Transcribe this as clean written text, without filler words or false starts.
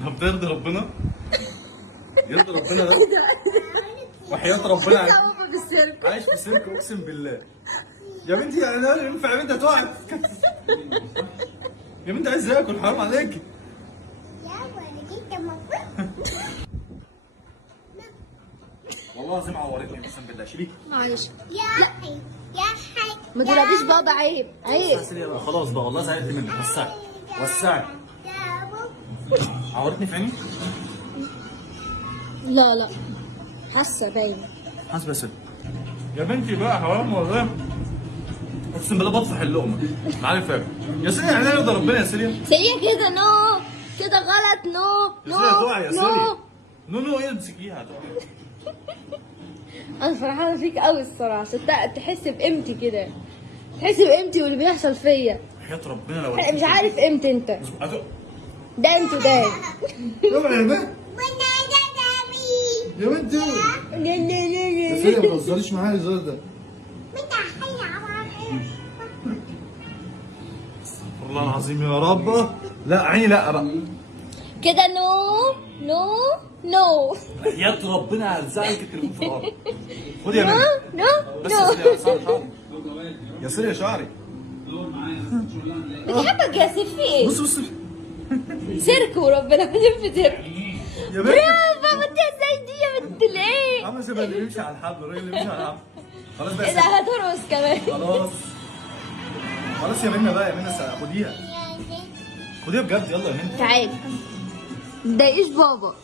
طب ترضي ربنا؟ يرضي ربنا ده؟ وحياة ربنا عايش في سيرك اقسم بالله. يا بنتي يعني انا ينفع يا بنتي هتقعد؟ يا بنتي عايز اكل حرام عليكي. والله العظيم عورتني اقسم بالله. شيلي معلش يا حي يا حي ما تضربيش بابا، عيب عيب. خلاص بقى والله زعلت منك. وسعي وسعي. عورتني في عيني؟ لا لا، حاسه باينه. حاسس بس يا بنتي بقى حرام والله. اقسم بالله بطفح اللقمه. عارف فاهم يا سيدي يعني يرضى ربنا يا سيدي. سريع كده، نو كده غلط، نو يا سيدي هتقعي يا نو سيدي. نو ايه تمسكيها هتقعي. انا فرحانه فيك قوي الصراحه، عشان تحس بقيمتي كده، تحس بقيمتي واللي بيحصل فيا. حياة ربنا لو مش عارف قيمتي انت، ده انتوا ده. اوعي يا بنت يا بنت يا سيدي ما تهزريش معايا الهزار ده. والله العظيم يا رب. لا عيني لا بقى. كده نو نو نو حياة ربنا هلزقك التليفون في الارض. خد يا نو بنت. نو بس يا سيدي يا شعري. يا سيدي يا شعري. بتحبك يا سيف، في ايه؟ بص بص سيرك وربنا بنلف سيرك. يا بنت. برافو، ما انت ازاي دي يا بنت ليه؟ عامل شبه اللي بيمشي على الحبل. الراجل اللي بيمشي على الحبل. خلاص بقى ايه يا ده، سيدي. هترقص كمان؟ خلاص خلاص يا منى بقى يا منى خديها. خديها بجد يلا يا منى. تعالي، متضايقيش بابا.